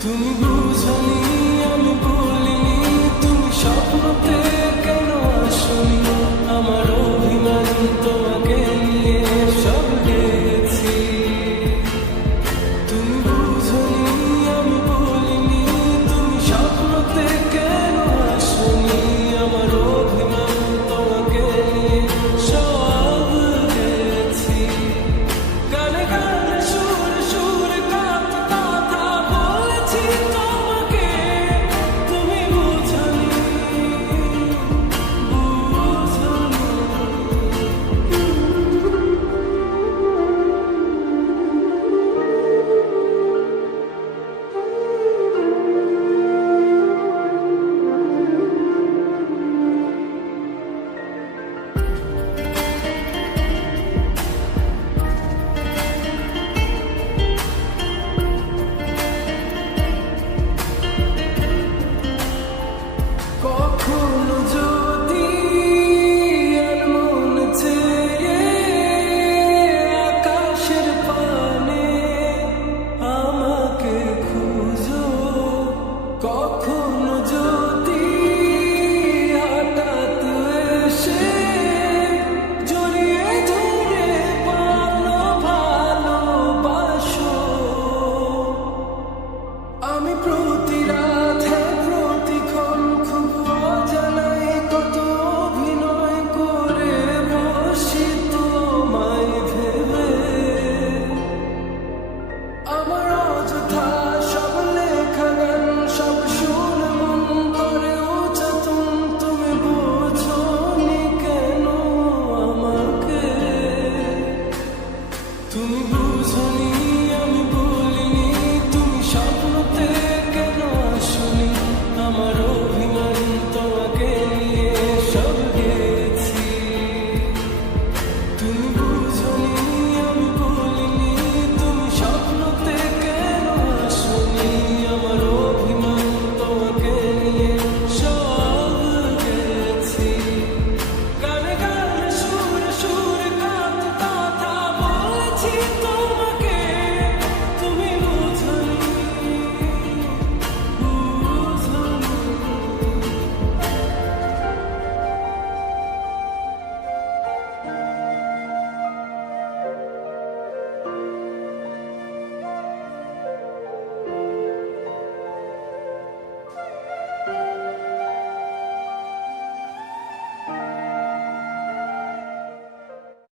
Tudo